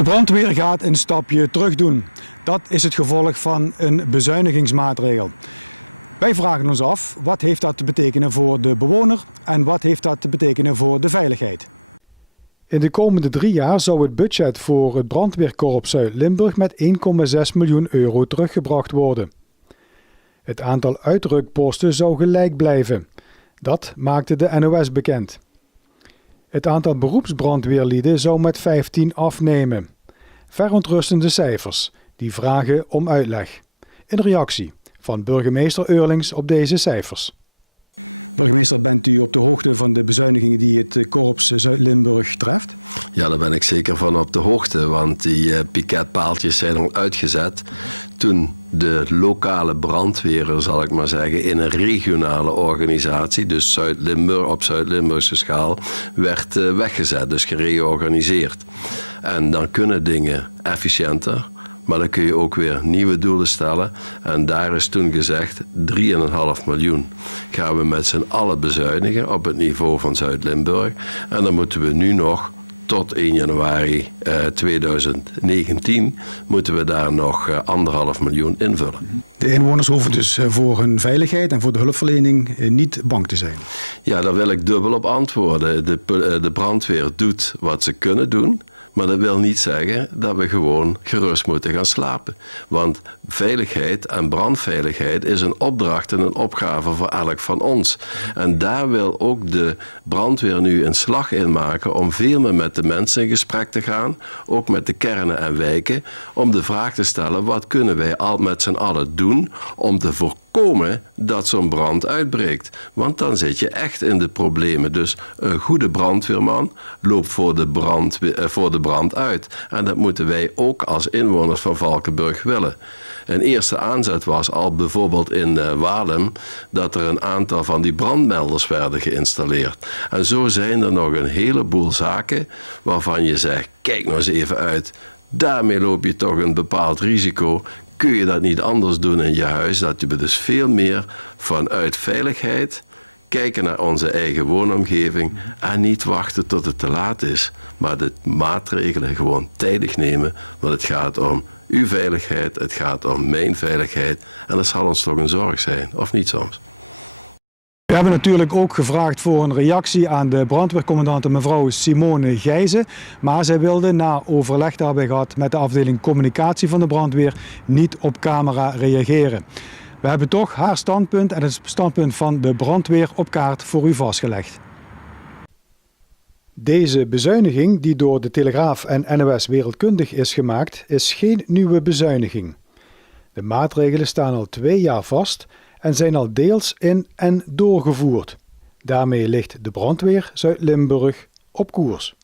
De brandweer gaat een stapje terug doen. Dat is het gevolg van een bezuinigingsmaatregel. Wij vragen ons af, wat heeft dat te betekenen voor de bewoner en wat heeft dat te betekenen voor de veiligheid? In de komende 3 jaar zou het budget voor het brandweerkorps Zuid-Limburg met 1,6 miljoen euro teruggebracht worden. Het aantal uitrukposten zou gelijk blijven. Dat maakte de NOS bekend. Het aantal beroepsbrandweerlieden zou met 15 afnemen. Verontrustende cijfers, die vragen om uitleg. Een reactie van burgemeester Eurlings op deze cijfers. Burgemeester, bent u op de hoogte van de bezuinigingen die het korps Zuid-Limburg treft? Ja, daar ben ik zeker van op de hoogte, want die piketpaaltjes zijn al uitgezet toen de lokale brandweer, zal ik maar zeggen, in een regionale organisatie, dus Zuid-Limburg op Zuid-Limburgse schaal, werd weggezet, dus gereorganiseerd. En dan kunnen dingen efficiënter, maar dan kun je ook weer nieuwe doelen stellen. En daar is toen gezegd, 3,5 miljoen gaan we met z'n allen bezuinigen op het niveau van Zuid-Limburg. En dan moeten we nu nog tot 1 januari 2019 moeten we daar nog 1,5 miljoen invullen. De inwoners hoeven dus voor hun veiligheid en voor de hulpverlening niet bang te zijn. Ja, daar wil ik dubbel op antwoorden. De brandweer doet wat ze kunnen doen. Maar dat wil niet zeggen dat we gewoon gerust moeten gaan slapen. Want veiligheid en brandveiligheid is een opdracht en een opgave voor elk van ons. En daar wil ook de brandweer nu een slag in maken om veel meer met de mensen in gesprek te gaan. Ook met de kernen en wijken. Om de vraag te stellen, wat kunnen wij al met z'n allen doen om te voorkomen dat zo'n brand uitbreekt. Want dan zit je echt in de problemen. Dus een goede brandweerman loopt voor de brand uit. En dat moeten wij ook als inwoners van Valkenburg willen. Een eerste aanzet was al bijvoorbeeld in Walem dat er een aantal van die brandmelders werden geïnstalleerd. En zo zijn er nog een heleboel zaken waarvan je zegt, kijk nou eens even uit. Daarmee loop je toch een bepaald risico. Kun je dat niet anders doen in je huis? Dat je dus veel meer vanuit veiligheid kijken naar onze eigen woonomgeving en niet wachten tot het te laat is. Maar de maatregelen gewoon tijdig nemen, want het gaat om uw veiligheid, het gaat om mijn veiligheid en dat zal ons toch een zorg zijn, of niet soms? We hebben natuurlijk ook gevraagd voor een reactie aan de brandweercommandante mevrouw Simone Gijzen. Maar zij wilde na overleg daarbij gehad met de afdeling communicatie van de brandweer niet op camera reageren. We hebben toch haar standpunt en het standpunt van de brandweer op kaart voor u vastgelegd. Deze bezuiniging, die door de Telegraaf en NOS wereldkundig is gemaakt, is geen nieuwe bezuiniging. De maatregelen staan al 2 jaar vast en zijn al deels in en doorgevoerd. Daarmee ligt de brandweer Zuid-Limburg op koers.